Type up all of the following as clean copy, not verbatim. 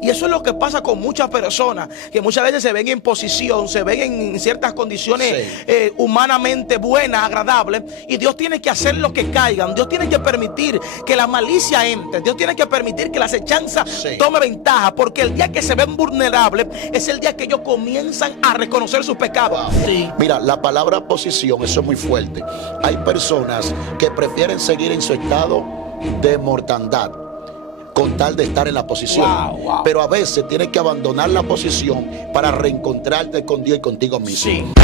Y eso es lo que pasa con muchas personas, que muchas veces se ven en posición, se ven en ciertas condiciones humanamente buenas, agradables, y Dios tiene que hacer lo que caigan. Dios tiene que permitir que la malicia entre. Dios tiene que permitir que la acechanza tome ventaja, porque el día que se ven vulnerables es el día que ellos comienzan a reconocer sus pecados. Mira, la palabra posición, eso es muy fuerte. Hay personas que prefieren seguir en su estado de mortandad con tal de estar en la posición. Pero a veces tienes que abandonar la posición para reencontrarte con Dios y contigo mismo.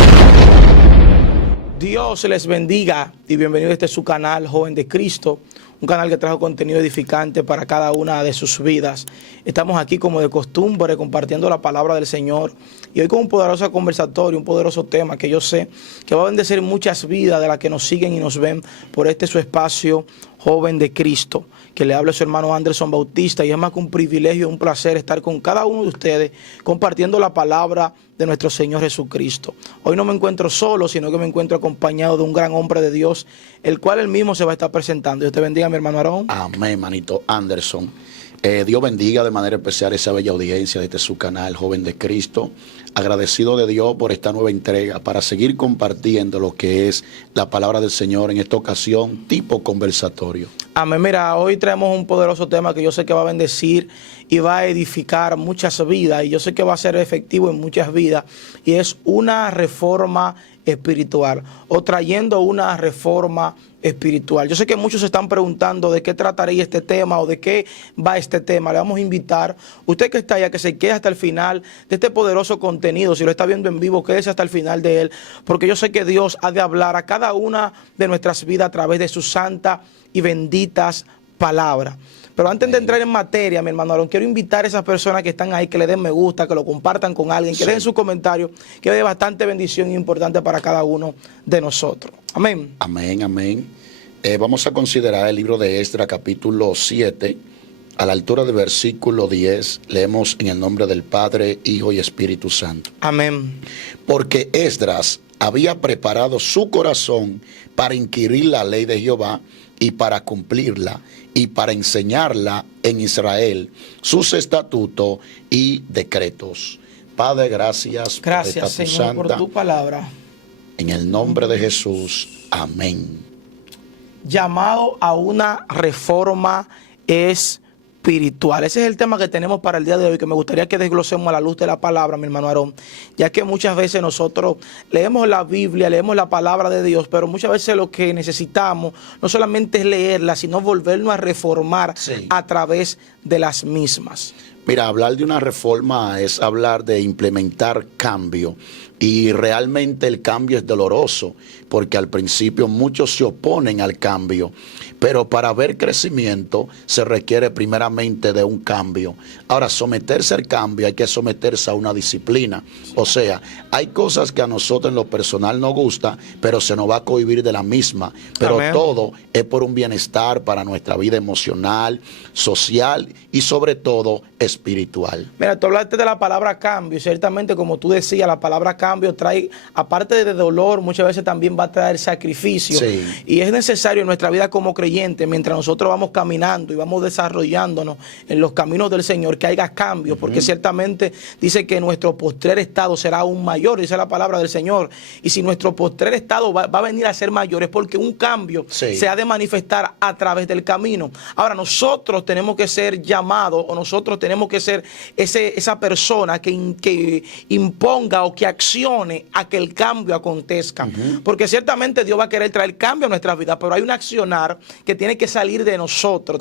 Dios les bendiga y bienvenido a este su canal Joven de Cristo, un canal que trajo contenido edificante para cada una de sus vidas. Estamos aquí como de costumbre compartiendo la palabra del Señor y hoy con un poderoso conversatorio, un poderoso tema que yo sé que va a bendecir muchas vidas de las que nos siguen y nos ven por este su espacio Joven de Cristo, que le habla su hermano Anderson Bautista, y es más que un privilegio, un placer estar con cada uno de ustedes compartiendo la palabra de nuestro Señor Jesucristo. Hoy no me encuentro solo, sino que me encuentro acompañado de un gran hombre de Dios, el cual él mismo se va a estar presentando. Dios te bendiga, mi hermano Aarón. Amén, manito Anderson. Dios bendiga de manera especial esa bella audiencia de este su canal Joven de Cristo. Agradecido de Dios por esta nueva entrega para seguir compartiendo lo que es la palabra del Señor en esta ocasión tipo conversatorio. Amén. Mira, hoy traemos un poderoso tema que yo sé que va a bendecir y va a edificar muchas vidas, y yo sé que va a ser efectivo en muchas vidas, y es una reforma espiritual, o trayendo una reforma espiritual. Yo sé que muchos se están preguntando de qué trataría este tema o de qué va este tema. Le vamos a invitar, usted que está allá, que se quede hasta el final de este poderoso contenido. Si lo está viendo en vivo, quédese hasta el final de él, porque yo sé que Dios ha de hablar a cada una de nuestras vidas a través de sus santas y benditas palabras. Pero antes de entrar en materia, mi hermano Aarón, quiero invitar a esas personas que están ahí, que le den me gusta, que lo compartan con alguien, que dejen sus comentarios, que es de bastante bendición e importante para cada uno de nosotros. Amén. Amén, amén. Vamos a considerar el libro de Esdras, capítulo 7, a la altura del versículo 10, leemos en el nombre del Padre, Hijo y Espíritu Santo. Amén. Porque Esdras había preparado su corazón para inquirir la ley de Jehová y para cumplirla y para enseñarla en Israel, sus estatutos y decretos. Padre, gracias por esta tu Señor, santa, por tu palabra. En el nombre de Jesús. Amén. Llamado a una reforma espiritual. Ese es el tema que tenemos para el día de hoy, que me gustaría que desglosemos a la luz de la palabra, mi hermano Aarón, ya que muchas veces nosotros leemos la Biblia, leemos la palabra de Dios, pero muchas veces lo que necesitamos no solamente es leerla, sino volvernos a reformar a través de las mismas. Mira, hablar de una reforma es hablar de implementar cambio, y realmente el cambio es doloroso, porque al principio muchos se oponen al cambio, pero para ver crecimiento se requiere primeramente de un cambio. Ahora, someterse al cambio, hay que someterse a una disciplina. O sea, hay cosas que a nosotros en lo personal nos gusta, pero se nos va a cohibir de la misma. Pero Amén. todo es por un bienestar para nuestra vida emocional, social y sobre todo espiritual. Mira, tú hablaste de la palabra cambio, y ciertamente, como tú decías, la palabra cambio trae, aparte de dolor, muchas veces también va a traer sacrificio. Y es necesario en nuestra vida como creyentes, mientras nosotros vamos caminando y vamos desarrollándonos en los caminos del Señor, que haya cambio, porque ciertamente dice que nuestro postrer estado será aún mayor, dice la palabra del Señor. Y si nuestro postrer estado va a venir a ser mayor, es porque un cambio se ha de manifestar a través del camino. Ahora, nosotros tenemos que ser llamados, o nosotros tenemos que ser esa persona que imponga o que accione a que el cambio acontezca. Porque ciertamente Dios va a querer traer cambio a nuestra vida, pero hay un accionar que tiene que salir de nosotros.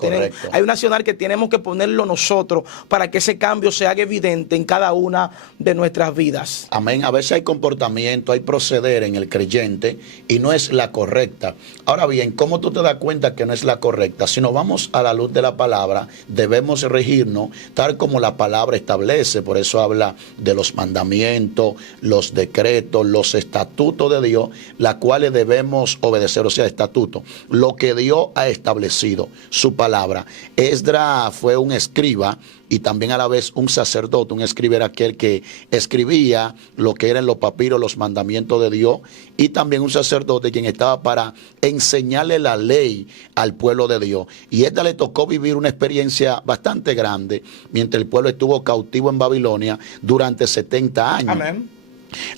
Hay un accionar que tenemos que ponerlo nosotros para que ese cambio se haga evidente en cada una de nuestras vidas. Amén. A veces hay comportamiento, hay proceder en el creyente y no es la correcta. Ahora bien, ¿cómo tú te das cuenta que no es la correcta? Si nos vamos a la luz de la palabra, debemos regirnos tal como la palabra establece. Por eso habla de los mandamientos, los los decretos, los estatutos de Dios, las cuales debemos obedecer, o sea, estatutos, lo que Dios ha establecido, su palabra. Esdras fue un escriba y también a la vez un sacerdote. Un escriba era aquel que escribía lo que eran los papiros, los mandamientos de Dios, y también un sacerdote quien estaba para enseñarle la ley al pueblo de Dios. Y a esta le tocó vivir una experiencia bastante grande mientras el pueblo estuvo cautivo en Babilonia durante 70 años. Amén.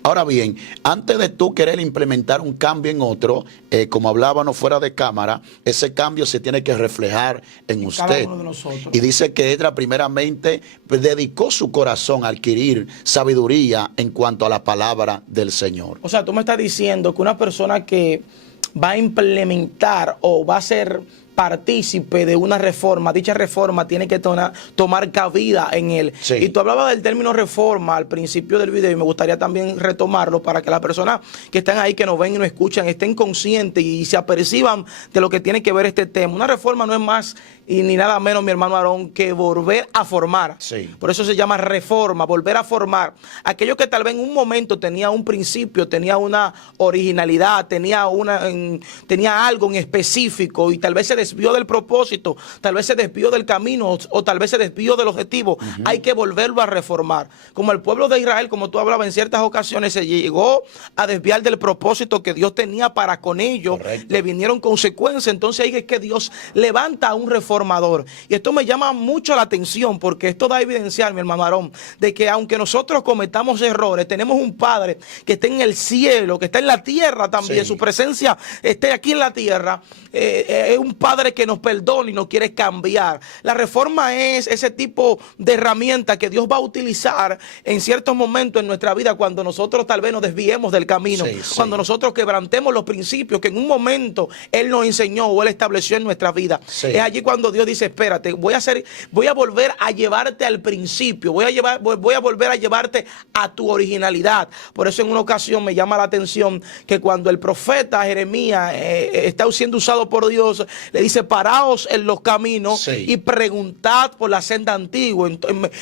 Ahora bien, antes de tú querer implementar un cambio en otro, como hablábamos fuera de cámara, ese cambio se tiene que reflejar en usted. Cada uno de nosotros. Y dice que Esdras primeramente dedicó su corazón a adquirir sabiduría en cuanto a la palabra del Señor. O sea, tú me estás diciendo que una persona que va a implementar o va a ser partícipe de una reforma, dicha reforma tiene que tomar cabida en él. Sí. Y tú hablabas del término reforma al principio del video y me gustaría también retomarlo para que las personas que están ahí, que nos ven y nos escuchan, estén conscientes y se aperciban de lo que tiene que ver este tema. Una reforma no es más y ni nada menos, mi hermano Aarón, que volver a formar. Sí. Por eso se llama reforma, volver a formar. Aquello que tal vez en un momento tenía un principio, tenía una originalidad, tenía algo en específico y tal vez se desvió del propósito, tal vez se desvió del camino o tal vez se desvió del objetivo. Hay que volverlo a reformar. Como el pueblo de Israel, como tú hablabas, en ciertas ocasiones se llegó a desviar del propósito que Dios tenía para con ellos. Correcto. Le vinieron consecuencias. Entonces ahí es que Dios levanta a un reformador. Y esto me llama mucho la atención porque esto da a evidenciar, mi hermano Aarón, de que aunque nosotros cometamos errores, tenemos un Padre que está en el cielo, que está en la tierra también. Sí. Su presencia esté aquí en la tierra. Es un Padre que nos perdona y nos quiere cambiar. La reforma es ese tipo de herramienta que Dios va a utilizar en ciertos momentos en nuestra vida cuando nosotros tal vez nos desviemos del camino, Sí, sí. cuando nosotros quebrantemos los principios que en un momento Él nos enseñó o Él estableció en nuestra vida. Sí. Es allí cuando Dios dice, espérate, voy a volver a llevarte al principio, voy a volver a llevarte a tu originalidad. Por eso en una ocasión me llama la atención que cuando el profeta Jeremías está siendo usado por Dios, le dice, paraos en los caminos Sí. y preguntad por la senda antigua.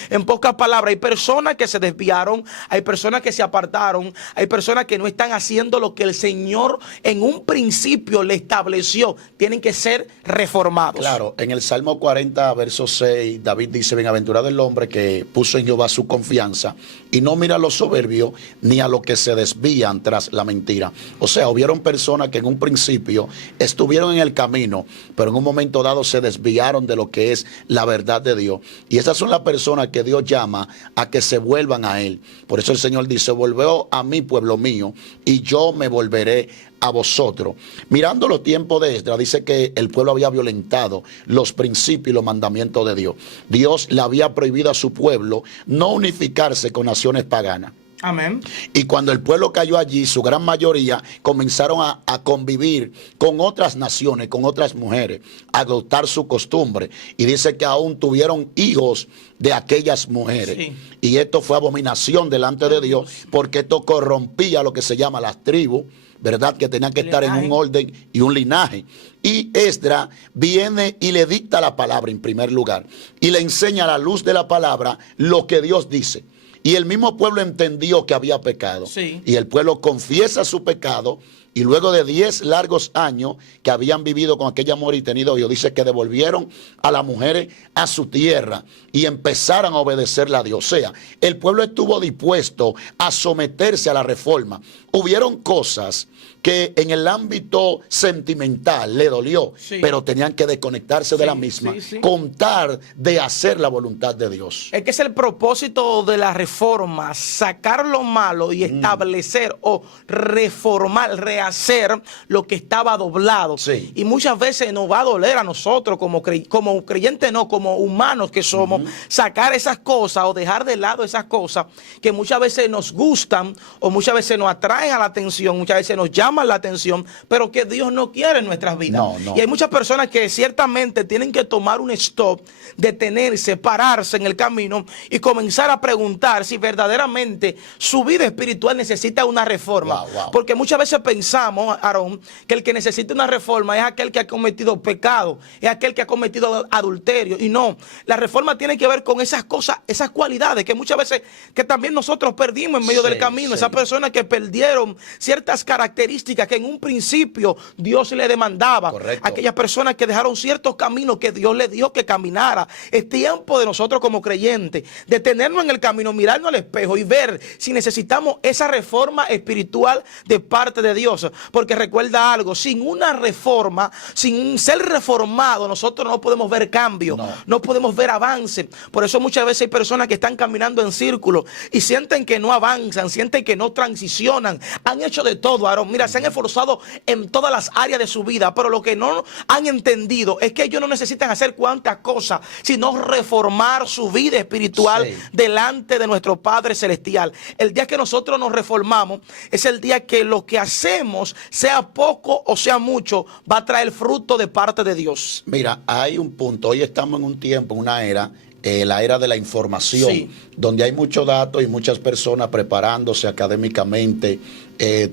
En pocas palabras, hay personas que se desviaron, hay personas que se apartaron, hay personas que no están haciendo lo que el Señor en un principio le estableció. Tienen que ser reformados. Claro, en el Salmo 40, verso 6, David dice, bienaventurado el hombre que puso en Jehová su confianza y no mira a los soberbios ni a los que se desvían tras la mentira. O sea, hubieron personas que en un principio estuvieron en el camino, pero en un momento dado se desviaron de lo que es la verdad de Dios. Y esas son las personas que Dios llama a que se vuelvan a Él. Por eso el Señor dice, volveo a mi pueblo mío y yo me volveré a vosotros. Mirando los tiempos de Esdras, dice que el pueblo había violentado los principios y los mandamientos de Dios. Dios le había prohibido a su pueblo no unificarse con naciones paganas. Amén. Y cuando el pueblo cayó allí, su gran mayoría comenzaron a convivir con otras naciones, con otras mujeres, a adoptar su costumbre. Y dice que aún tuvieron hijos de aquellas mujeres. Sí. Y esto fue abominación delante de Dios, porque esto corrompía lo que se llama las tribus, ¿verdad? Que tenían que estar en un orden y un linaje. Y Esdras viene y le dicta la palabra en primer lugar. Y le enseña a la luz de la palabra lo que Dios dice. Y el mismo pueblo entendió que había pecado. Sí. Y el pueblo confiesa su pecado. Y luego de 10 largos años que habían vivido con aquella mujer y tenido hijos, dice que devolvieron a las mujeres a su tierra y empezaron a obedecerle a Dios. O sea, el pueblo estuvo dispuesto a someterse a la reforma. Hubieron cosas que en el ámbito sentimental le dolió, Sí. pero tenían que desconectarse de Sí, la misma, sí. contar de hacer la voluntad de Dios. Es que es el propósito de la reforma, sacar lo malo y establecer o reformar, rehacer lo que estaba doblado. Sí. Y muchas veces nos va a doler a nosotros como creyentes, no, como humanos que somos, sacar esas cosas o dejar de lado esas cosas que muchas veces nos gustan o muchas veces nos atraen a la atención, muchas veces nos llaman la atención, pero que Dios no quiere en nuestras vidas. No. Y hay muchas personas que ciertamente tienen que tomar un stop, detenerse, pararse en el camino y comenzar a preguntar si verdaderamente su vida espiritual necesita una reforma. Wow. Porque muchas veces pensamos pensamos, Aarón, que el que necesita una reforma es aquel que ha cometido pecado, es aquel que ha cometido adulterio. Y no, la reforma tiene que ver con esas cosas, esas cualidades que muchas veces que también nosotros perdimos en medio del camino. Esas personas que perdieron ciertas características que en un principio Dios le demandaba. Correcto. Aquellas personas que dejaron ciertos caminos que Dios les dijo que caminara. Es tiempo de nosotros como creyentes detenernos en el camino, mirarnos al espejo y ver si necesitamos esa reforma espiritual de parte de Dios. Porque recuerda algo, sin una reforma, sin ser reformado, nosotros no podemos ver cambio, no podemos ver avance. Por eso muchas veces hay personas que están caminando en círculos y sienten que no avanzan, sienten que no transicionan. Han hecho de todo, Aarón. Mira, se han esforzado en todas las áreas de su vida, pero lo que no han entendido es que ellos no necesitan hacer cuantas cosas, sino reformar su vida espiritual delante de nuestro Padre Celestial. El día que nosotros nos reformamos es el día que lo que hacemos, sea poco o sea mucho, va a traer fruto de parte de Dios. Mira, hay un punto. Hoy estamos en un tiempo, en una era, la era de la información, donde hay muchos datos y muchas personas preparándose académicamente,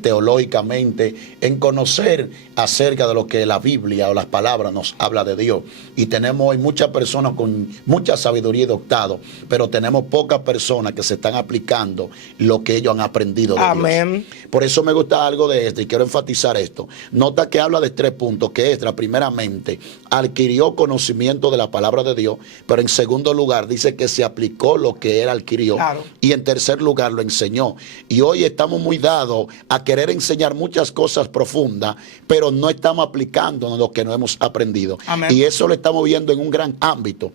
teológicamente, en conocer acerca de lo que la Biblia o las palabras nos habla de Dios. Y tenemos hoy muchas personas con mucha sabiduría y doctorado, pero tenemos pocas personas que se están aplicando lo que ellos han aprendido de Dios. Por eso me gusta algo de esto y quiero enfatizar esto. Nota que habla de 3 puntos, que Esdras primeramente adquirió conocimiento de la palabra de Dios, pero en segundo lugar dice que se aplicó lo que él adquirió, y en tercer lugar lo enseñó. Y hoy estamos muy dados a querer enseñar muchas cosas profundas, pero no estamos aplicando lo que no hemos aprendido. Y eso lo estamos viendo en un gran ámbito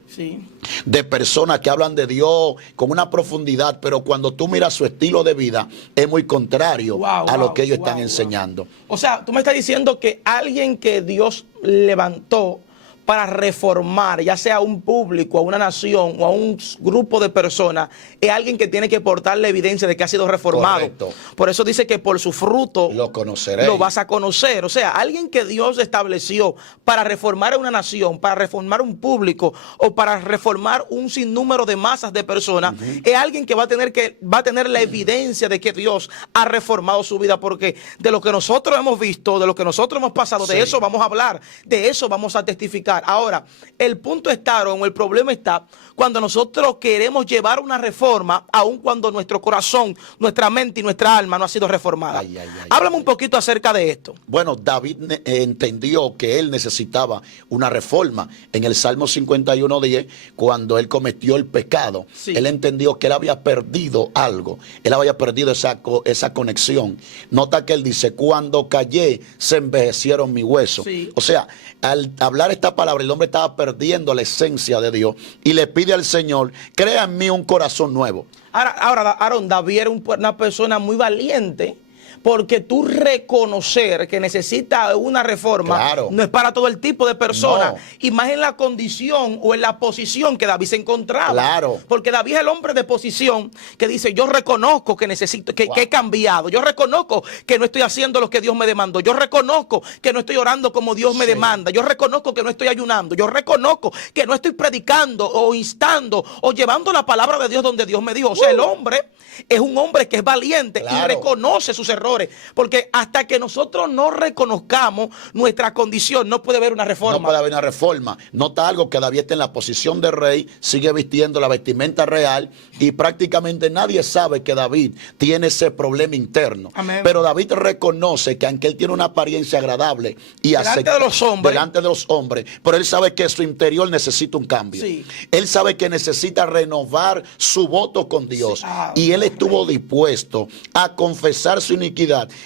de personas que hablan de Dios con una profundidad, pero cuando tú miras su estilo de vida es muy contrario a lo que ellos están enseñando. O sea, tú me estás diciendo que alguien que Dios levantó para reformar, ya sea a un público, a una nación o a un grupo de personas, es alguien que tiene que portar la evidencia de que ha sido reformado. Correcto. Por eso dice que por su fruto lo conoceréis. Lo vas a conocer. O sea, alguien que Dios estableció para reformar a una nación, para reformar un público o para reformar un sinnúmero de masas de personas, es alguien que va a tener la evidencia de que Dios ha reformado su vida, porque de lo que nosotros hemos visto, de lo que nosotros hemos pasado, de eso vamos a hablar, de eso vamos a testificar. Ahora, el punto está, o el problema está cuando nosotros queremos llevar una reforma, aun cuando nuestro corazón, nuestra mente y nuestra alma no ha sido reformada. Háblame un poquito acerca de esto. Bueno, David entendió que él necesitaba una reforma. En el Salmo 51:10, cuando él cometió el pecado, él entendió que él había perdido algo. Él había perdido esa conexión. Nota que él dice, cuando callé, se envejecieron mis huesos. O sea, al hablar esta palabra, el hombre estaba perdiendo la esencia de Dios y le pide al Señor, crea en mí un corazón nuevo. Ahora Aarón, David era una persona muy valiente, porque tú reconocer que necesita una reforma no es para todo el tipo de personas, y más en la condición o en la posición que David se encontraba. Porque David es el hombre de posición que dice, yo reconozco que necesito, que he cambiado, yo reconozco que no estoy haciendo lo que Dios me demandó, yo reconozco que no estoy orando como Dios me demanda, yo reconozco que no estoy ayunando, yo reconozco que no estoy predicando o instando o llevando la palabra de Dios donde Dios me dijo. O sea, el hombre es un hombre que es valiente y reconoce sus errores. Porque hasta que nosotros no reconozcamos nuestra condición, no puede haber una reforma. No puede haber una reforma. Nota algo, que David está en la posición de rey, sigue vistiendo la vestimenta real y prácticamente nadie sabe que David tiene ese problema interno. Pero David reconoce que aunque él tiene una apariencia agradable y delante de los hombres, pero él sabe que su interior necesita un cambio. Él sabe que necesita renovar su voto con Dios. Y él estuvo dispuesto a confesar su iniquidad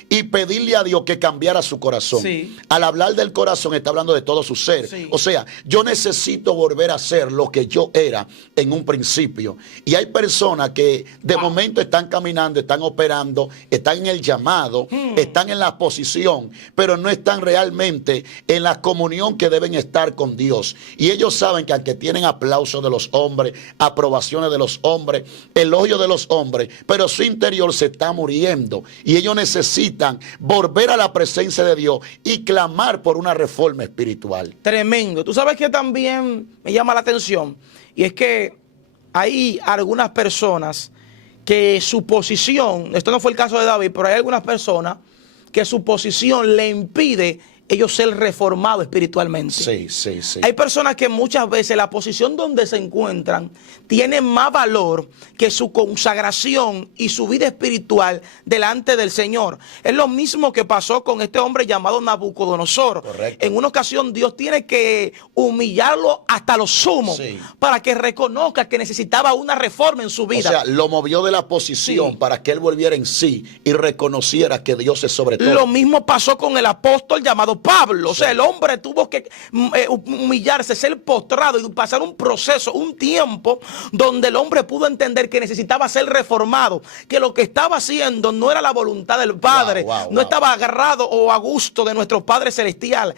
y pedirle a Dios que cambiara su corazón. Al hablar del corazón está hablando de todo su ser. O sea, yo necesito volver a ser lo que yo era en un principio. Y hay personas que de momento están caminando, están operando, están en el llamado, están en la posición, pero no están realmente en la comunión que deben estar con Dios. Y ellos saben que aunque tienen aplausos de los hombres, aprobaciones de los hombres, elogio de los hombres, pero su interior se está muriendo. Y ellos necesitan volver a la presencia de Dios y clamar por una reforma espiritual. Tremendo. Tú sabes que también me llama la atención, y es que hay algunas personas que su posición, esto no fue el caso de David, pero hay algunas personas que su posición le impide ellos ser reformados espiritualmente. Sí, sí, sí. Hay personas que muchas veces la posición donde se encuentran tiene más valor que su consagración y su vida espiritual delante del Señor. Es lo mismo que pasó con este hombre llamado Nabucodonosor. Correcto. En una ocasión Dios tiene que humillarlo hasta lo sumo, sí, para que reconozca que necesitaba una reforma en su vida. O sea, lo movió de la posición, sí, para que él volviera en sí y reconociera que Dios es sobre todo. Lo mismo pasó con el apóstol llamado Pablo. O sea, el hombre tuvo que humillarse, ser postrado y pasar un proceso, un tiempo donde el hombre pudo entender que necesitaba ser reformado, que lo que estaba haciendo no era la voluntad del Padre, no estaba agarrado o a gusto de nuestro Padre Celestial.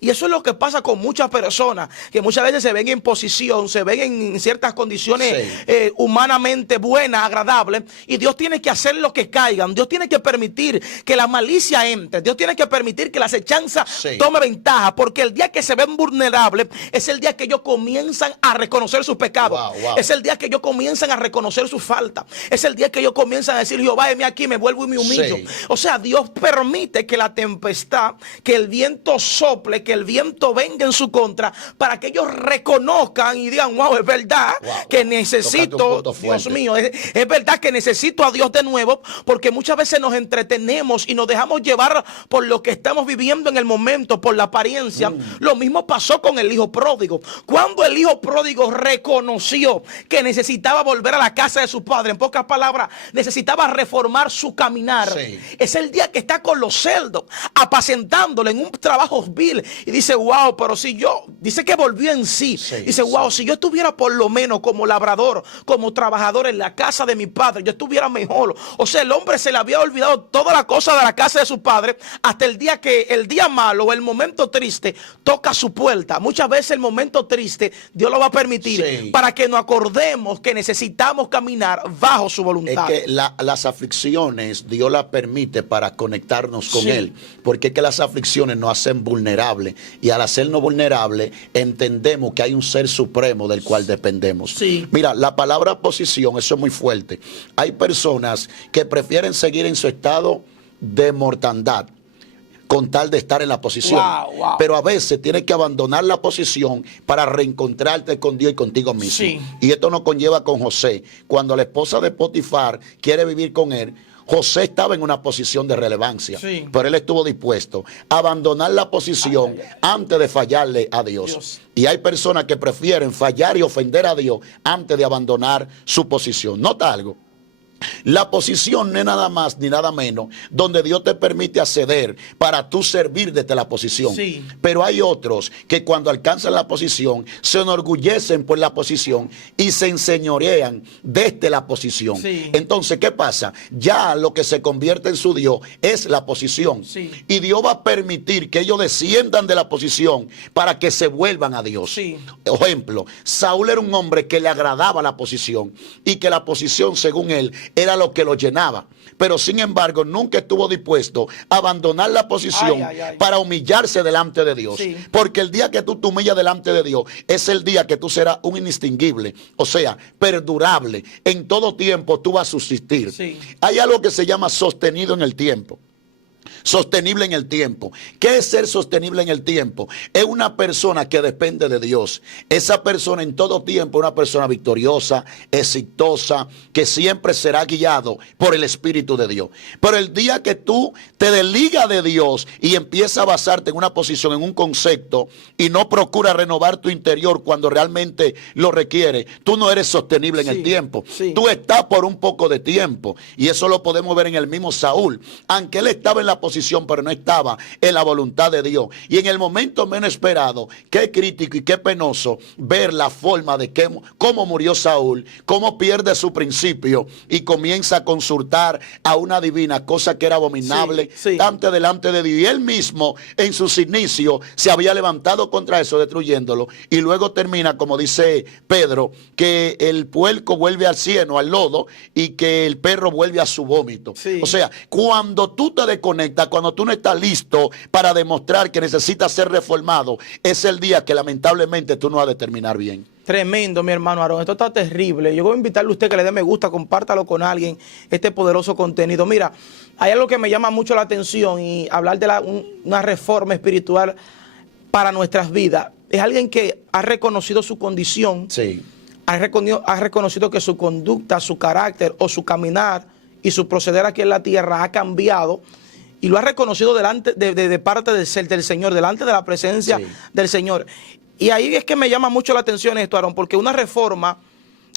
Y eso es lo que pasa con muchas personas, que muchas veces se ven en posición, se ven en ciertas condiciones, sí, humanamente buenas, agradables, y Dios tiene que hacer lo que caigan. Dios tiene que permitir que la malicia entre, Dios tiene que permitir que la acechanza, sí, tome ventaja, porque el día que se ven vulnerables es el día que ellos comienzan a reconocer sus pecados, es el día que ellos comienzan a reconocer sus faltas, es el día que ellos comienzan a decir: Jehová, heme aquí, me vuelvo y me humillo. Sí. O sea, Dios permite que la tempestad, que el viento sople, que el viento venga en su contra, para que ellos reconozcan y digan: wow, es verdad, que necesito, Dios mío, es verdad que necesito a Dios de nuevo, porque muchas veces nos entretenemos y nos dejamos llevar por lo que estamos viviendo en el momento, por la apariencia. Lo mismo pasó con el hijo pródigo. Cuando el hijo pródigo reconoció que necesitaba volver a la casa de su padre, en pocas palabras, necesitaba reformar su caminar, sí, es el día que está con los cerdos, apacentándole en un trabajo vil. Y dice: wow, pero si yo, dice que volvió en sí, sí, dice: wow, sí, si yo estuviera por lo menos como labrador, como trabajador en la casa de mi padre, yo estuviera mejor. O sea, el hombre se le había olvidado toda la cosa de la casa de su padre, hasta el día que el día malo o el momento triste toca su puerta. Muchas veces el momento triste Dios lo va a permitir, sí, para que nos acordemos que necesitamos caminar bajo su voluntad. Es que las aflicciones Dios las permite para conectarnos con, sí, Él, porque es que las aflicciones nos hacen vulnerables, y al hacernos vulnerables entendemos que hay un ser supremo del cual dependemos. Sí. Mira, la palabra posición, eso es muy fuerte. Hay personas que prefieren seguir en su estado de mortandad con tal de estar en la posición. Wow. Pero a veces tienes que abandonar la posición para reencontrarte con Dios y contigo mismo. Sí. Y esto nos conlleva con José. Cuando la esposa de Potifar quiere vivir con él, José estaba en una posición de relevancia, sí, pero él estuvo dispuesto a abandonar la posición antes de fallarle a Dios. Y hay personas que prefieren fallar y ofender a Dios antes de abandonar su posición. Nota algo. La posición no es nada más ni nada menos donde Dios te permite acceder para tú servir desde la posición. Sí. Pero hay otros que cuando alcanzan la posición se enorgullecen por la posición y se enseñorean desde la posición. Sí. Entonces, ¿qué pasa? Ya lo que se convierte en su Dios es la posición. Sí. Y Dios va a permitir que ellos desciendan de la posición para que se vuelvan a Dios. Sí. Ejemplo, Saúl era un hombre que le agradaba la posición y que la posición, según él, era lo que lo llenaba, pero sin embargo nunca estuvo dispuesto a abandonar la posición para humillarse delante de Dios, sí, porque el día que tú te humillas delante de Dios es el día que tú serás un indistinguible, o sea, perdurable, en todo tiempo tú vas a subsistir. Sí. Hay algo que se llama sostenido en el tiempo. Sostenible en el tiempo. ¿Qué es ser sostenible en el tiempo? Es una persona que depende de Dios. Esa persona en todo tiempo es una persona victoriosa, exitosa, que siempre será guiado por el Espíritu de Dios. Pero el día que tú te desligas de Dios y empiezas a basarte en una posición, en un concepto, y no procuras renovar tu interior cuando realmente lo requiere, tú no eres sostenible en el tiempo. Sí. Tú estás por un poco de tiempo. Y eso lo podemos ver en el mismo Saúl. Aunque él estaba en la posición, pero no estaba en la voluntad de Dios. Y en el momento menos esperado, qué crítico y qué penoso ver la forma de cómo murió Saúl, cómo pierde su principio y comienza a consultar a una divina, cosa que era abominable, sí, sí, ante delante de Dios. Y él mismo en sus inicios se había levantado contra eso, destruyéndolo. Y luego termina, como dice Pedro, que el puerco vuelve al cieno, al lodo, y que el perro vuelve a su vómito. Sí. O sea, cuando tú te desconectas, cuando tú no estás listo para demostrar que necesitas ser reformado, es el día que lamentablemente tú no vas a determinar bien. Tremendo, mi hermano Aarón. Esto está terrible. Yo voy a invitarle a usted que le dé me gusta, compártalo con alguien, este poderoso contenido. Mira, hay algo que me llama mucho la atención y hablar de una reforma espiritual para nuestras vidas. Es alguien que ha reconocido su condición, sí, ha reconocido que su conducta, su carácter o su caminar y su proceder aquí en la tierra ha cambiado y lo ha reconocido delante de parte del Señor, delante de la presencia del Señor. Y ahí es que me llama mucho la atención esto, Aarón, porque una reforma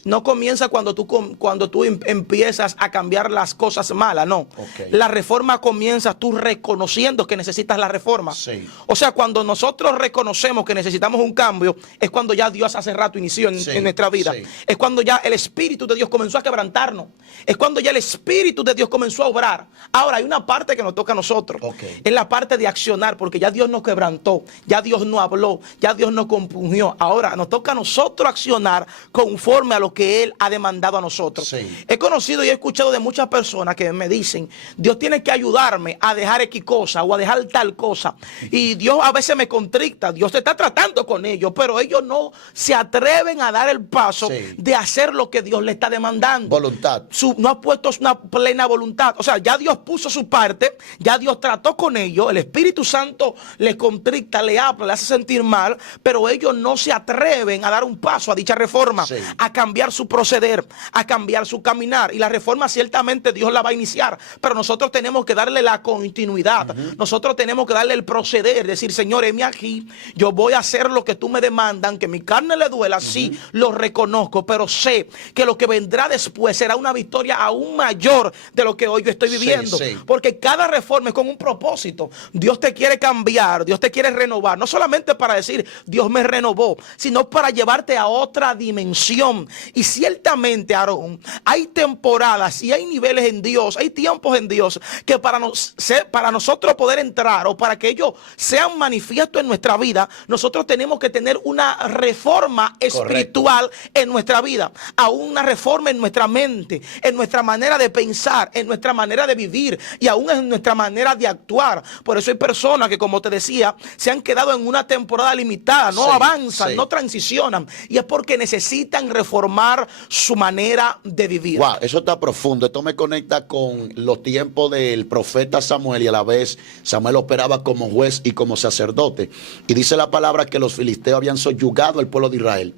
no comienza cuando tú empiezas a cambiar las cosas malas, no. Okay. La reforma comienza tú reconociendo que necesitas la reforma. Sí. O sea, cuando nosotros reconocemos que necesitamos un cambio, es cuando ya Dios hace rato inició en nuestra vida. Sí. Es cuando ya el Espíritu de Dios comenzó a quebrantarnos. Es cuando ya el Espíritu de Dios comenzó a obrar. Ahora, hay una parte que nos toca a nosotros. Okay. Es la parte de accionar, porque ya Dios nos quebrantó, ya Dios nos habló, ya Dios nos compungió. Ahora, nos toca a nosotros accionar conforme a lo que Él ha demandado a nosotros. Sí. He conocido y he escuchado de muchas personas que me dicen, Dios tiene que ayudarme a dejar X cosa o a dejar tal cosa. Y Dios a veces me contricta, Dios te está tratando con ellos, pero ellos no se atreven a dar el paso de hacer lo que Dios le está demandando. Voluntad. No ha puesto una plena voluntad. O sea, ya Dios puso su parte, ya Dios trató con ellos, el Espíritu Santo les contricta, le habla, le hace sentir mal, pero ellos no se atreven a dar un paso a dicha reforma, a cambiar su proceder, a cambiar su caminar. Y la reforma ciertamente Dios la va a iniciar, pero nosotros tenemos que darle la continuidad. Nosotros tenemos que darle el proceder, decir, Señor, heme aquí, yo voy a hacer lo que tú me demandan, que mi carne le duela, sí, lo reconozco, pero sé que lo que vendrá después será una victoria aún mayor de lo que hoy yo estoy viviendo. Porque cada reforma es con un propósito. Dios te quiere cambiar, Dios te quiere renovar, no solamente para decir, Dios me renovó, sino para llevarte a otra dimensión. Y ciertamente, Aarón, hay temporadas y hay niveles en Dios, hay tiempos en Dios que para nosotros poder entrar o para que ellos sean manifiestos en nuestra vida, nosotros tenemos que tener una reforma espiritual en nuestra vida, aún una reforma en nuestra mente, en nuestra manera de pensar, en nuestra manera de vivir y aún en nuestra manera de actuar. Por eso hay personas que, como te decía, se han quedado en una temporada limitada, no avanzan, no transicionan, y es porque necesitan reformar su manera de vivir. Wow, eso está profundo. Esto me conecta con los tiempos del profeta Samuel, y a la vez Samuel operaba como juez y como sacerdote. Y dice la palabra que los filisteos habían subyugado al pueblo de Israel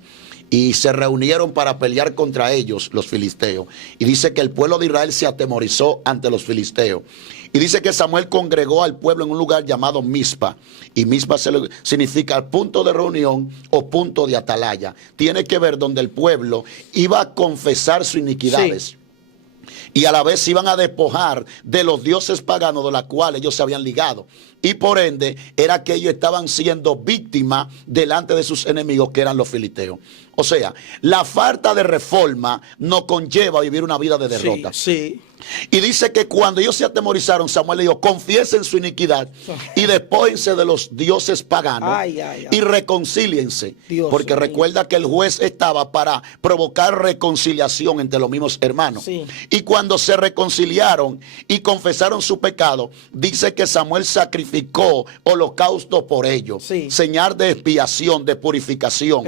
y se reunieron para pelear contra ellos, los filisteos. Y dice que el pueblo de Israel se atemorizó ante los filisteos. Y dice que Samuel congregó al pueblo en un lugar llamado Mizpa. Y Mizpa significa punto de reunión o punto de atalaya. Tiene que ver donde el pueblo iba a confesar sus iniquidades. Sí. Y a la vez se iban a despojar de los dioses paganos de los cuales ellos se habían ligado. Y por ende era que ellos estaban siendo víctimas delante de sus enemigos, que eran los filisteos. O sea, la falta de reforma nos conlleva a vivir una vida de derrota. Sí. Y dice que cuando ellos se atemorizaron, Samuel le dijo, confiesen su iniquidad y despójense de los dioses paganos y reconcíliense. Porque recuerda que el juez estaba para provocar reconciliación entre los mismos hermanos. Y cuando se reconciliaron y confesaron su pecado, dice que Samuel sacrificó holocausto por ellos. Señal de expiación, de purificación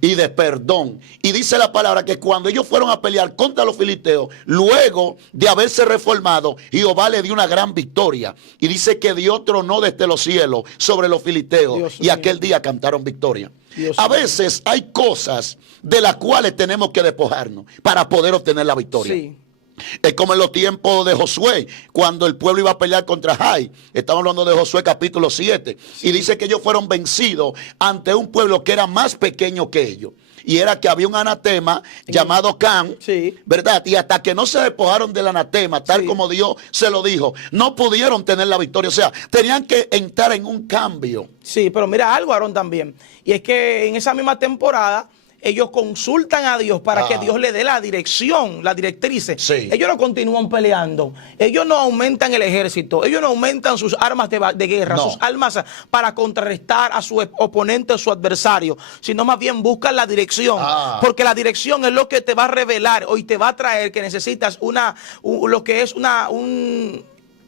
y de perdón. Y dice la palabra que cuando ellos fueron a pelear contra los filisteos, luego de haberse reformado, Jehová le dio una gran victoria. Y dice que Dios tronó desde los cielos sobre los filisteos. Y aquel día cantaron victoria. A veces hay cosas de las cuales tenemos que despojarnos para poder obtener la victoria. Es como en los tiempos de Josué, cuando el pueblo iba a pelear contra Jai. Estamos hablando de Josué capítulo 7. Y dice que ellos fueron vencidos ante un pueblo que era más pequeño que ellos. Y era que había un anatema llamado Can, ¿verdad? Y hasta que no se despojaron del anatema, tal como Dios se lo dijo, no pudieron tener la victoria. O sea, tenían que entrar en un cambio. Sí, pero mira algo, Aarón, también. Y es que en esa misma temporada ellos consultan a Dios para que Dios le dé la dirección, la directriz. Ellos no continúan peleando, ellos no aumentan el ejército, ellos no aumentan sus armas de guerra, sus armas para contrarrestar a su oponente o su adversario, sino más bien buscan la dirección, porque la dirección es lo que te va a revelar o te va a traer que necesitas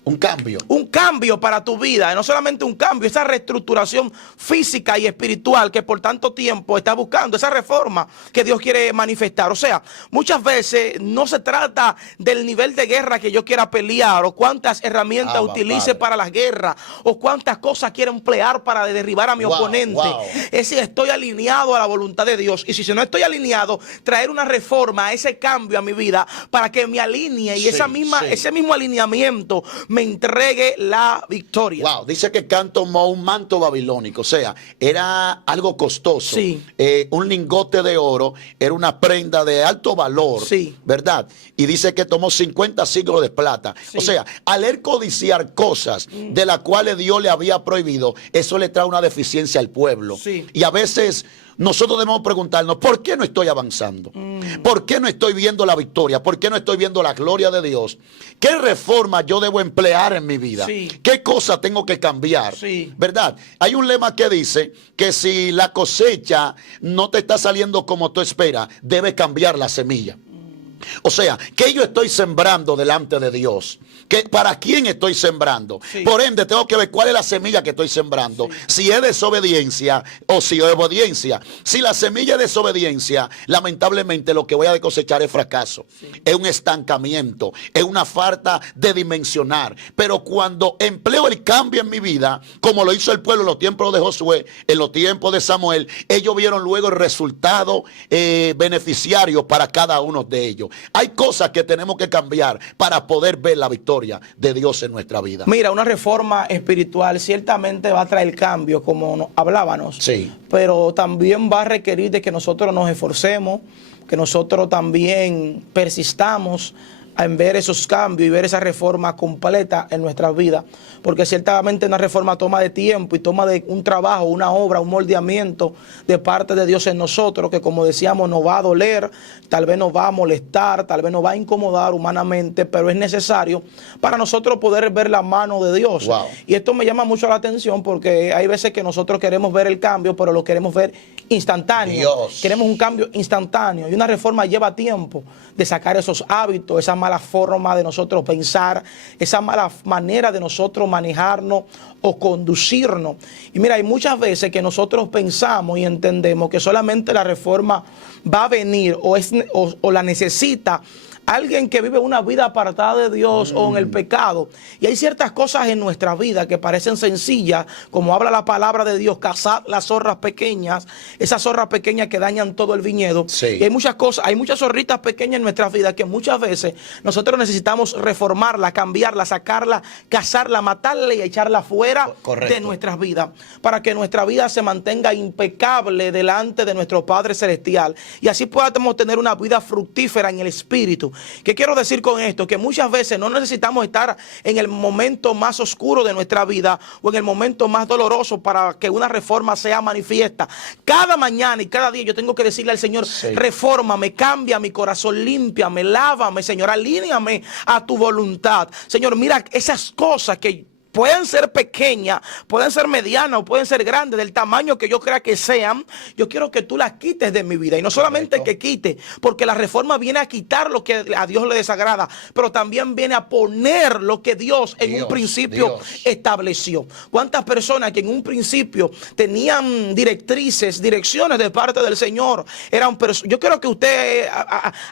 Un cambio. Un cambio para tu vida, y no solamente un cambio, esa reestructuración física y espiritual que por tanto tiempo está buscando, esa reforma que Dios quiere manifestar. O sea, muchas veces no se trata del nivel de guerra que yo quiera pelear o cuántas herramientas utilice para las guerras o cuántas cosas quiero emplear para derribar a mi oponente. Es si estoy alineado a la voluntad de Dios, y si no estoy alineado, traer una reforma, ese cambio a mi vida para que me alinee y ese mismo alineamiento me entregue la victoria. Wow, dice que Can tomó un manto babilónico, o sea, era algo costoso. Un lingote de oro era una prenda de alto valor, ¿verdad? Y dice que tomó 50 siglos de plata. O sea, al él codiciar cosas de las cuales Dios le había prohibido, eso le trae una deficiencia al pueblo. Y a veces nosotros debemos preguntarnos, ¿por qué no estoy avanzando? ¿Por qué no estoy viendo la victoria? ¿Por qué no estoy viendo la gloria de Dios? ¿Qué reforma yo debo emplear en mi vida? ¿Qué cosa tengo que cambiar? ¿Verdad? Hay un lema que dice que si la cosecha no te está saliendo como tú esperas, debes cambiar la semilla. O sea, ¿qué yo estoy sembrando delante de Dios? ¿Para quién estoy sembrando? Por ende, tengo que ver cuál es la semilla que estoy sembrando. Si es desobediencia o si es obediencia. Si la semilla es desobediencia, lamentablemente lo que voy a cosechar es fracaso. Es un estancamiento, es una falta de dimensionar. Pero cuando empleo el cambio en mi vida, como lo hizo el pueblo en los tiempos de Josué, en los tiempos de Samuel, ellos vieron luego el resultado beneficiario para cada uno de ellos. Hay cosas que tenemos que cambiar para poder ver la victoria de Dios en nuestra vida. Mira, una reforma espiritual ciertamente va a traer cambio, como hablábamos, pero también va a requerir de que nosotros nos esforcemos, que nosotros también persistamos en ver esos cambios y ver esa reforma completa en nuestras vidas, porque ciertamente una reforma toma de tiempo y toma de un trabajo, una obra, un moldeamiento de parte de Dios en nosotros, que como decíamos nos va a doler, tal vez nos va a molestar, tal vez nos va a incomodar humanamente, pero es necesario para nosotros poder ver la mano de Dios. Y esto me llama mucho la atención porque hay veces que nosotros queremos ver el cambio, pero lo queremos ver instantáneo. Queremos un cambio instantáneo, y una reforma lleva tiempo de sacar esos hábitos, esa mala forma de nosotros pensar, esa mala manera de nosotros manejarnos o conducirnos. Y mira, hay muchas veces que nosotros pensamos y entendemos que solamente la reforma va a venir o la necesita alguien que vive una vida apartada de Dios o en el pecado. Y hay ciertas cosas en nuestra vida que parecen sencillas, como habla la palabra de Dios: cazad las zorras pequeñas, esas zorras pequeñas que dañan todo el viñedo. Y hay muchas cosas, hay muchas zorritas pequeñas en nuestra vida que muchas veces nosotros necesitamos reformarla, cambiarla, sacarla, cazarla, matarla y echarla fuera de nuestras vidas, para que nuestra vida se mantenga impecable delante de nuestro Padre Celestial, y así podamos tener una vida fructífera en el Espíritu. ¿Qué quiero decir con esto? Que muchas veces no necesitamos estar en el momento más oscuro de nuestra vida o en el momento más doloroso para que una reforma sea manifiesta. Cada mañana y cada día yo tengo que decirle al Señor: refórmame, cambia mi corazón, límpiame, lávame, Señor, alíneame a tu voluntad. Señor, mira esas cosas que pueden ser pequeñas, pueden ser medianas o pueden ser grandes, del tamaño que yo crea que sean. Yo quiero que tú las quites de mi vida. Y no solamente que quite, porque la reforma viene a quitar lo que a Dios le desagrada, pero también viene a poner lo que Dios en un principio estableció. ¿Cuántas personas que en un principio tenían directrices, direcciones de parte del Señor? Yo quiero que usted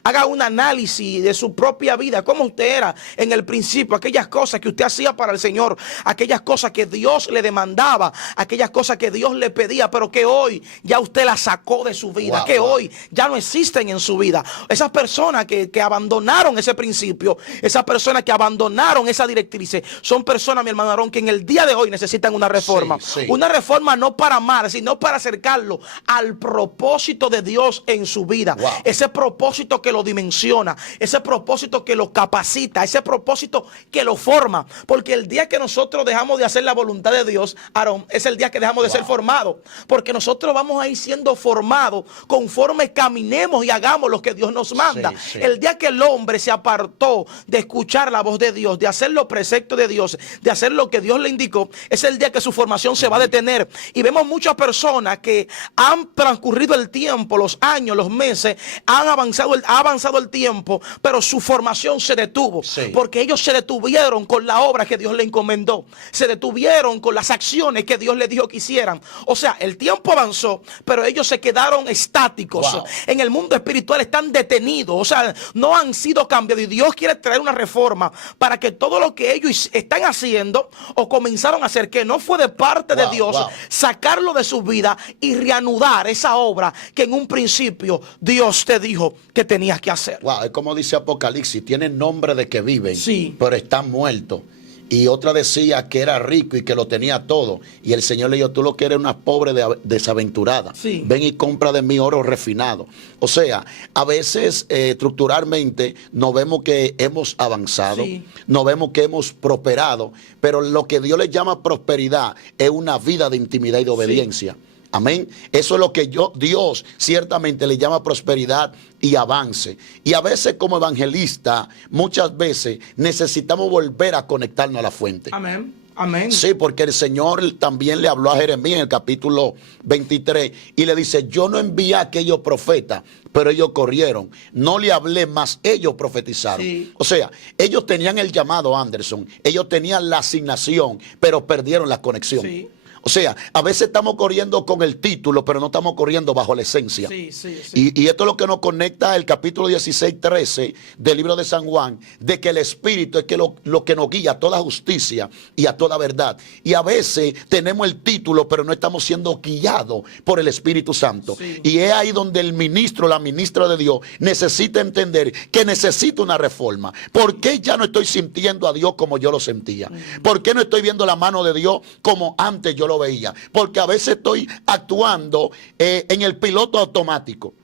haga un análisis de su propia vida, cómo usted era en el principio, aquellas cosas que usted hacía para el Señor, aquellas cosas que Dios le demandaba, aquellas cosas que Dios le pedía, pero que hoy ya usted las sacó de su vida, que hoy ya no existen en su vida. Esas personas que abandonaron ese principio, esas personas que abandonaron esa directriz, son personas, mi hermano Aarón, que en el día de hoy necesitan una reforma. Una reforma no para amar, sino para acercarlo al propósito de Dios en su vida. Ese propósito que lo dimensiona, ese propósito que lo capacita, ese propósito que lo forma. Porque el día que nosotros nosotros dejamos de hacer la voluntad de Dios, Aarón, es el día que dejamos de ser formados. Porque nosotros vamos a ir siendo formados conforme caminemos y hagamos lo que Dios nos manda. Sí, sí. El día que el hombre se apartó de escuchar la voz de Dios, de hacer los preceptos de Dios, de hacer lo que Dios le indicó, es el día que su formación se va a detener. Y vemos muchas personas que han transcurrido el tiempo, los años, los meses, ha avanzado el tiempo, pero su formación se detuvo. Sí. Porque ellos se detuvieron con la obra que Dios le encomendó. Se detuvieron con las acciones que Dios les dijo que hicieran. O sea, el tiempo avanzó, pero ellos se quedaron estáticos. Wow. En el mundo espiritual están detenidos. O sea, no han sido cambiados. Y Dios quiere traer una reforma para que todo lo que ellos están haciendo o comenzaron a hacer, que no fue de parte de Dios, sacarlo de su vida y reanudar esa obra que en un principio Dios te dijo que tenías que hacer. Wow, es como dice Apocalipsis, tienen nombre de que viven, sí, pero están muertos. Y otra decía que era rico y que lo tenía todo. Y el Señor le dijo, tú lo que eres una pobre desaventurada. Sí. Ven y compra de mí oro refinado. O sea, a veces estructuralmente no vemos que hemos avanzado, sí, no vemos que hemos prosperado, pero lo que Dios le llama prosperidad es una vida de intimidad y de obediencia. Sí. Amén. Eso es lo que Dios ciertamente le llama prosperidad y avance. Y a veces como evangelista, muchas veces necesitamos volver a conectarnos a la fuente. Amén. Amén. Sí, porque el Señor también le habló a Jeremías en el capítulo 23 y le dice, yo no envié a aquellos profetas, pero ellos corrieron. No le hablé más, ellos profetizaron. Sí. O sea, ellos tenían el llamado, Anderson. Ellos tenían la asignación, pero perdieron la conexión. Sí. O sea, a veces estamos corriendo con el título, pero no estamos corriendo bajo la esencia. Sí, sí, sí. Y esto es lo que nos conecta el capítulo 16, 13 del libro de San Juan, de que el Espíritu es que lo que nos guía a toda justicia y a toda verdad. Y a veces tenemos el título, pero no estamos siendo guiados por el Espíritu Santo. Sí. Y es ahí donde el ministro, la ministra de Dios, necesita entender que necesita una reforma. ¿Por qué ya no estoy sintiendo a Dios como yo lo sentía? ¿Por qué no estoy viendo la mano de Dios como antes yo lo veía? Porque a veces estoy actuando en el piloto automático.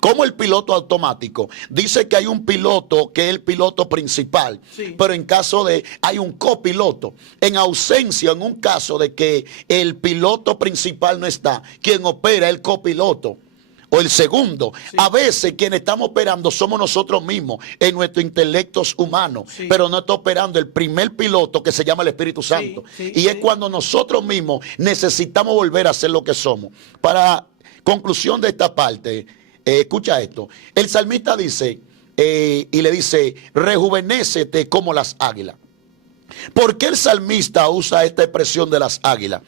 ¿Cómo el piloto automático? Dice que hay un piloto que es el piloto principal, sí, pero en caso de hay un copiloto. En ausencia, en un caso de que el piloto principal no está, quien opera es el copiloto o el segundo. Sí. A veces quienes estamos operando somos nosotros mismos en nuestros intelectos humanos, sí, pero no está operando el primer piloto que se llama el Espíritu Santo. Sí, sí, y sí, es cuando nosotros mismos necesitamos volver a ser lo que somos. Para conclusión de esta parte, escucha esto. El salmista dice, y le dice, rejuvenécete como las águilas. ¿Por qué el salmista usa esta expresión de las águilas?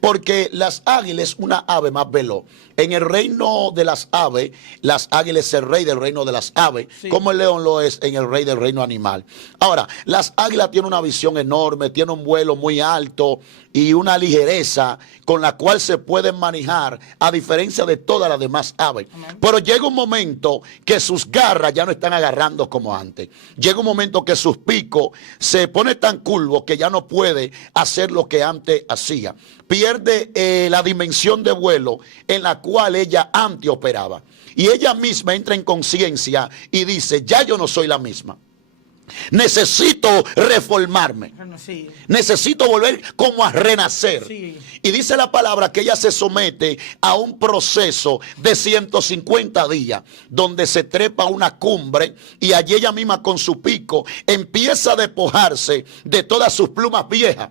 Porque las águilas es una ave más veloz. En el reino de las aves es el rey del reino de las aves, sí, como el león lo es en el rey del reino animal. Ahora, las águilas tienen una visión enorme, tienen un vuelo muy alto y una ligereza con la cual se pueden manejar, a diferencia de todas las demás aves. Amén. Pero llega un momento que sus garras ya no están agarrando como antes. Llega un momento que sus picos se pone tan curvo que ya no puede hacer lo que antes hacía. Pierde la dimensión de vuelo en la cual ella antes operaba. Y ella misma entra en conciencia y dice, ya yo no soy la misma. Necesito reformarme. Sí. Necesito volver como a renacer. Sí. Y dice la palabra que ella se somete a un proceso de 150 días, donde se trepa a una cumbre y allí ella misma con su pico empieza a despojarse de todas sus plumas viejas,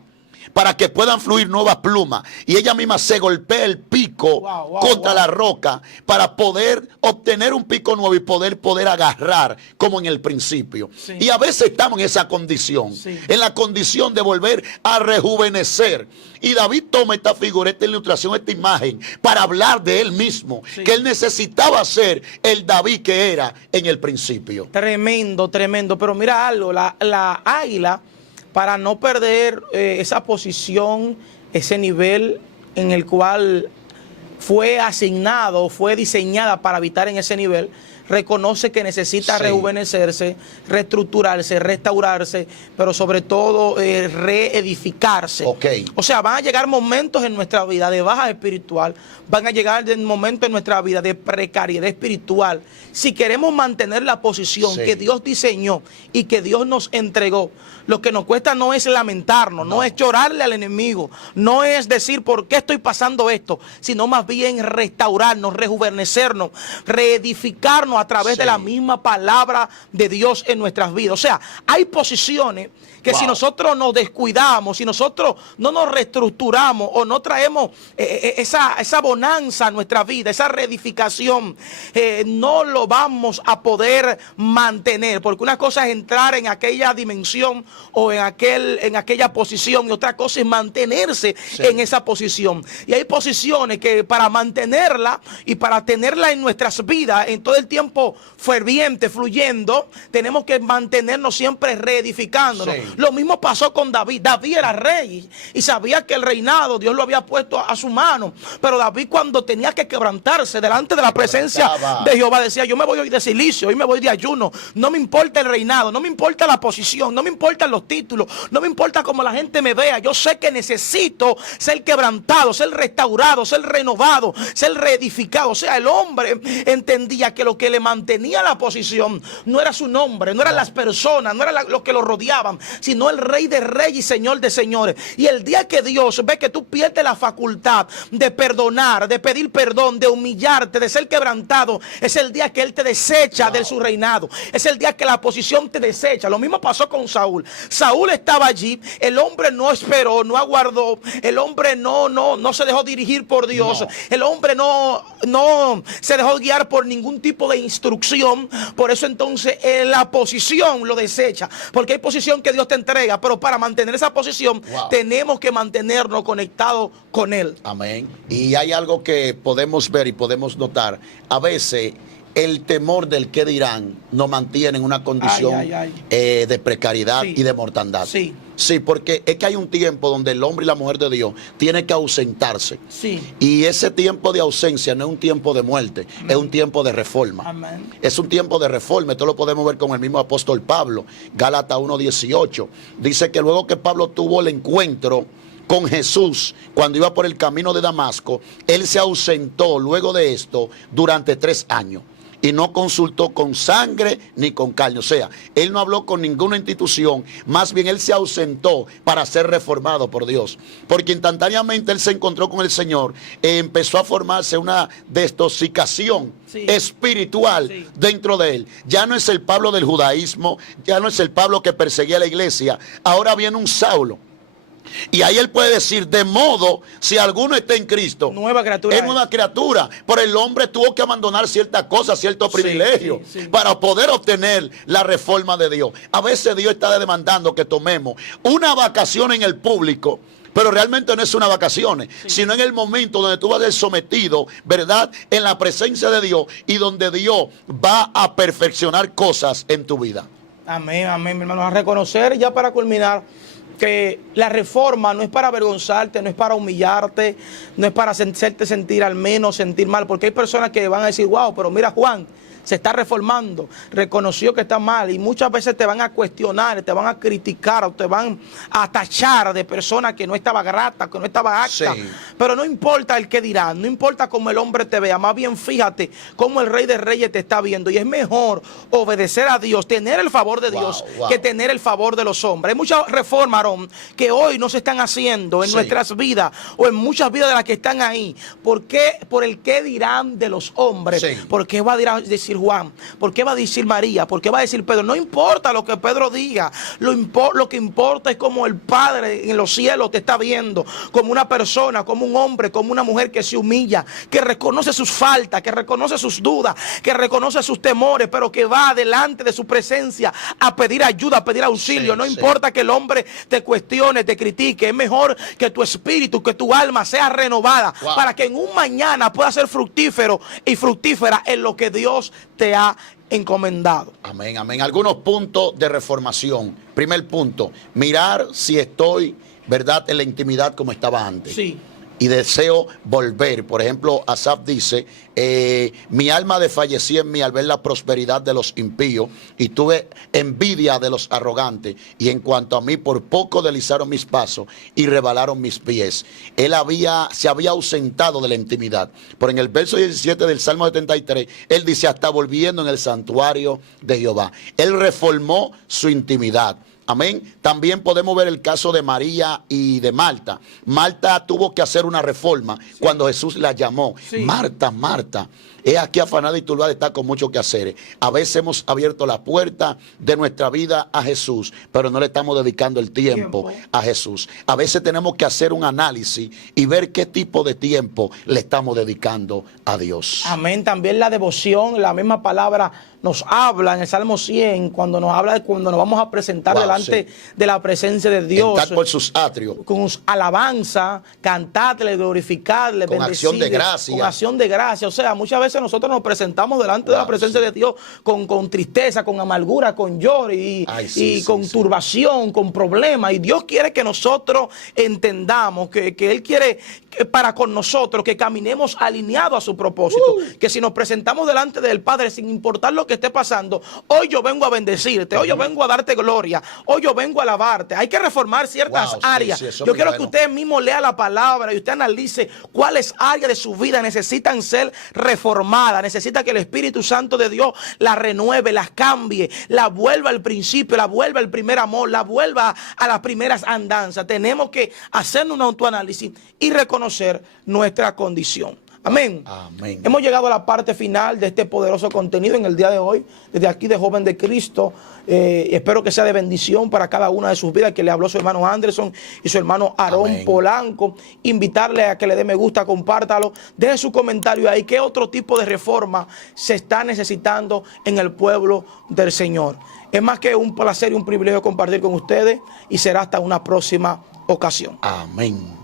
para que puedan fluir nuevas plumas. Y ella misma se golpea el pico contra la roca para poder obtener un pico nuevo y poder agarrar como en el principio. Sí. Y a veces estamos en esa condición, sí, en la condición de volver a rejuvenecer. Y David toma esta figura, esta ilustración, esta imagen, para hablar de él mismo, sí, que él necesitaba ser el David que era en el principio. Tremendo, tremendo. Pero mira algo, la águila, para no perder esa posición, ese nivel en el cual fue asignado, fue diseñada para habitar en ese nivel, reconoce que necesita rejuvenecerse, reestructurarse, restaurarse, pero sobre todo reedificarse. O sea, van a llegar momentos en nuestra vida de baja espiritual, van a llegar momentos en nuestra vida de precariedad espiritual. Si queremos mantener la posición que Dios diseñó y que Dios nos entregó, lo que nos cuesta no es lamentarnos, no es llorarle al enemigo, no es decir por qué estoy pasando esto, sino más bien restaurarnos, rejuvenecernos, reedificarnos a través de la misma palabra de Dios en nuestras vidas. O sea, hay posiciones que si nosotros nos descuidamos, si nosotros no nos reestructuramos o no traemos esa bonanza a nuestra vida, esa reedificación, no lo vamos a poder mantener. Porque una cosa es entrar en aquella dimensión o en aquella posición, y otra cosa es mantenerse en esa posición. Y hay posiciones que para mantenerla y para tenerla en nuestras vidas, en todo el tiempo ferviente, fluyendo, tenemos que mantenernos siempre reedificándonos. Lo mismo pasó con David. David era rey y sabía que el reinado Dios lo había puesto a su mano. Pero David, cuando tenía que quebrantarse delante de la presencia de Jehová, decía: yo me voy hoy de silicio, hoy me voy de ayuno. No me importa el reinado, no me importa la posición, no me importan los títulos, no me importa cómo la gente me vea. Yo sé que necesito ser quebrantado, ser restaurado, ser renovado, ser reedificado. O sea, el hombre entendía que lo que le mantenía la posición no era su nombre, no eran las personas, no era los que lo rodeaban, sino el Rey de Reyes y Señor de Señores. Y el día que Dios ve que tú pierdes la facultad de perdonar, de pedir perdón, de humillarte, de ser quebrantado, es el día que Él te desecha de su reinado. Es el día que la posición te desecha. Lo mismo pasó con Saúl. Saúl estaba allí, el hombre no esperó, no aguardó, el hombre no se dejó dirigir por Dios, el hombre no se dejó guiar por ningún tipo de instrucción. Por eso entonces la posición lo desecha, porque hay posición que Dios te entrega, pero para mantener esa posición tenemos que mantenernos conectados con Él. Amén. Y hay algo que podemos ver y podemos notar. A veces el temor del qué dirán nos mantiene en una condición de precariedad y de mortandad. Sí, porque es que hay un tiempo donde el hombre y la mujer de Dios tienen que ausentarse. Y ese tiempo de ausencia no es un tiempo de muerte, es un tiempo de reforma. Es un tiempo de reforma. Esto lo podemos ver con el mismo apóstol Pablo. Gálatas 1:18. Dice que luego que Pablo tuvo el encuentro con Jesús cuando iba por el camino de Damasco, él se ausentó luego de esto durante 3 años. Y no consultó con sangre ni con carne. O sea, él no habló con ninguna institución. Más bien él se ausentó para ser reformado por Dios. Porque instantáneamente él se encontró con el Señor. Empezó a formarse una desintoxicación espiritual dentro de él. Ya no es el Pablo del judaísmo. Ya no es el Pablo que perseguía a la iglesia. Ahora viene un Saulo. Y ahí él puede decir: de modo, si alguno está en Cristo, nueva criatura es una criatura. Pero el hombre tuvo que abandonar ciertas cosas, ciertos privilegios para poder obtener la reforma de Dios. A veces Dios está demandando que tomemos una vacación en el público, pero realmente no es una vacación, sino en el momento donde tú vas a ser sometido, ¿verdad?, en la presencia de Dios, y donde Dios va a perfeccionar cosas en tu vida. Amén, amén, mi hermano. A reconocer, ya para culminar, que la reforma no es para avergonzarte, no es para humillarte, no es para hacerte sentir al menos, sentir mal, porque hay personas que van a decir: wow, pero mira, Juan se está reformando, reconoció que está mal, y muchas veces te van a cuestionar, te van a criticar, o te van a tachar de persona que no estaba grata, que no estaba apta. Pero no importa el que dirán, no importa cómo el hombre te vea, más bien fíjate cómo el Rey de Reyes te está viendo. Y es mejor obedecer a Dios, tener el favor de Dios, que tener el favor de los hombres. Hay muchas reformas, Aarón, que hoy no se están haciendo en nuestras vidas, o en muchas vidas de las que están ahí. ¿Por qué? Por el qué dirán de los hombres. ¿Por qué va a decir Juan? ¿Por qué va a decir María? ¿Por qué va a decir Pedro? No importa lo que Pedro diga, lo que importa es cómo el Padre en los cielos te está viendo, como una persona, como un hombre, como una mujer que se humilla, que reconoce sus faltas, que reconoce sus dudas, que reconoce sus temores, pero que va delante de su presencia a pedir ayuda, a pedir auxilio. No importa que el hombre te cuestione, te critique, es mejor que tu espíritu, que tu alma sea renovada, para que en un mañana pueda ser fructífero y fructífera en lo que Dios te ha encomendado. Amén, amén. Algunos puntos de reformación. Primer punto: mirar si estoy, ¿verdad?, en la intimidad como estaba antes. Y deseo volver. Por ejemplo, Asaf dice: Mi alma desfallecía en mí al ver la prosperidad de los impíos y tuve envidia de los arrogantes. Y en cuanto a mí, por poco deslizaron mis pasos y rebalaron mis pies. Él se había ausentado de la intimidad. Pero en el verso 17 del Salmo 73, él dice, hasta volviendo en el santuario de Jehová. Él reformó su intimidad. Amén. También podemos ver el caso de María y de Marta. Marta tuvo que hacer una reforma cuando Jesús la llamó. Marta, Marta, he aquí afanada y turbada, está con mucho que hacer. A veces hemos abierto la puerta de nuestra vida a Jesús, pero no le estamos dedicando el tiempo a Jesús. A veces tenemos que hacer un análisis y ver qué tipo de tiempo le estamos dedicando a Dios. Amén. También la devoción, la misma palabra nos habla en el Salmo 100, cuando nos habla de cuando nos vamos a presentar delante de la presencia de Dios. Entrar por sus atrios. Con alabanza, cantarle, glorificarle, con acción de gracia. Con acción de gracia. O sea, muchas veces nosotros nos presentamos delante de la presencia de Dios con tristeza, con amargura, con lloro y con turbación, con problemas. Y Dios quiere que nosotros entendamos que Él quiere para con nosotros que caminemos alineados a su propósito. Que si nos presentamos delante del Padre sin importar lo que esté pasando, hoy yo vengo a bendecirte, hoy yo vengo a darte gloria, hoy yo vengo a alabarte. Hay que reformar ciertas áreas. Yo quiero que usted mismo lea la palabra y usted analice cuáles áreas de su vida necesitan ser reformadas. Necesita que el Espíritu Santo de Dios la renueve, las cambie, la vuelva al principio, la vuelva al primer amor, la vuelva a las primeras andanzas. Tenemos que hacer un autoanálisis y reconocer nuestra condición. Amén. Amén. Hemos llegado a la parte final de este poderoso contenido en el día de hoy, desde aquí de Joven de Cristo. Espero que sea de bendición para cada una de sus vidas, que le habló su hermano Anderson y su hermano Aarón Polanco. Invitarle a que le dé me gusta, compártalo, deje su comentario ahí, qué otro tipo de reforma se está necesitando en el pueblo del Señor. Es más que un placer y un privilegio compartir con ustedes y será hasta una próxima ocasión. Amén.